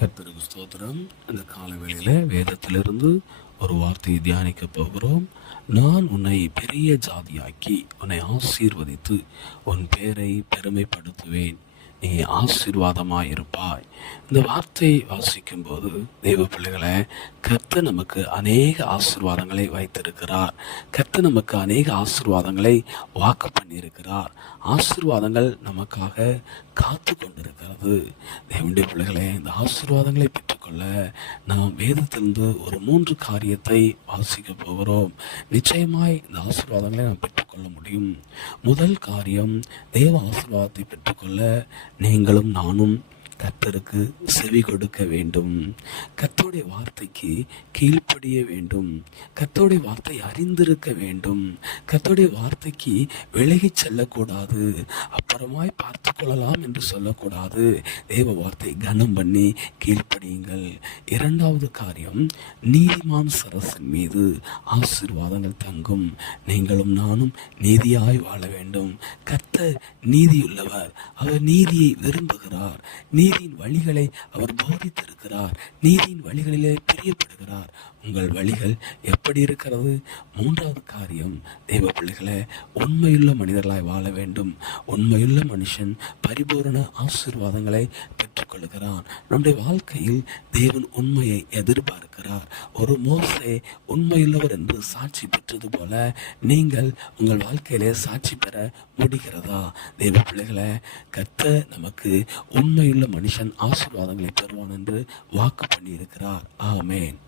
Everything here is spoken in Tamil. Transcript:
கர்த்தருக்கு ஸ்தோத்திரம். இந்த கால வேளையில வேதத்திலிருந்து ஒரு வார்த்தையை தியானிக்க போகிறோம். நான் உன்னை பெரிய ஜாதியாக்கி உன்னை ஆசீர்வதித்து உன் பேரை பெருமைப்படுத்துவேன், நீ ஆசீர்வாதமாயிருப்பாய். இந்த வார்த்தையை வாசிக்கும் போது தெய்வ பிள்ளைகளை, கர்த்தர் நமக்கு அநேக ஆசீர்வாதங்களை வைத்திருக்கிறார். கர்த்தர் நமக்கு அநேக ஆசீர்வாதங்களை வாக்கு பண்ணியிருக்கிறார். ஆசீர்வாதங்கள் நமக்காக காத்து கொண்டிருக்கிறது. தேவனுடைய பிள்ளைகளே, இந்த ஆசீர்வாதங்களை பெற்றுக்கொள்ள நாம் வேதத்திலிருந்து ஒரு 3 காரியத்தை வாசிக்க போகிறோம். நிச்சயமாய் இந்த ஆசீர்வாதங்களை நாம் பெற்றுக்கொள்ள முடியும். முதல் காரியம், தேவ ஆசீர்வாதத்தை பெற்றுக்கொள்ள நீங்களும் நானும் கர்த்தருக்கு செவி கொடுக்க வேண்டும். கர்த்தருடைய வார்த்தைக்கு கீழ்ப்படிய வேண்டும். கர்த்தருடைய வார்த்தை அறிந்திருக்க வேண்டும். கர்த்தருடைய வார்த்தைக்கு விலகி செல்லக்கூடாது. அப்புறமாய் பார்த்து கொள்ளலாம் என்று சொல்லக்கூடாது. தேவ வார்த்தை கனம் பண்ணி கீழ்ப்படியுங்கள். இரண்டாவது காரியம், நீதிமான் சரசின் மீது ஆசீர்வாதங்கள் தங்கும். நீங்களும் நானும் நீதியாய் வாழ வேண்டும். கர்த்தர் நீதியுள்ளவர். அவர் நீதியை விரும்புகிறார். நீதியின் வழிகளை அவர் போதித்திருக்கிறார். நீதியின் வழிகளிலே பிரியப்படுகிறார். உங்கள் வழிகள் எப்படி இருக்கிறது? மூன்றாவது காரியம், தெய்வ பிள்ளைகளை, உண்மையுள்ள மனிதர்களாய் வாழ வேண்டும். உண்மையுள்ள மனுஷன் பரிபூரண ஆசீர்வாதங்களை பெற்றுக்கொள்கிறான். நம்முடைய வாழ்க்கையில் தேவன் உண்மையை எதிர்பார்க்கிறார். ஒரு மோசே உண்மையுள்ளவர் என்று சாட்சி பெற்றது போல நீங்கள் உங்கள் வாழ்க்கையிலே சாட்சி பெற முடிகிறதா? தெய்வ பிள்ளைகளை, கர்த்தர் நமக்கு உண்மையுள்ள மனுஷன் ஆசீர்வாதங்களை பெறுவான் என்று வாக்கு பண்ணியிருக்கிறார். ஆமென்.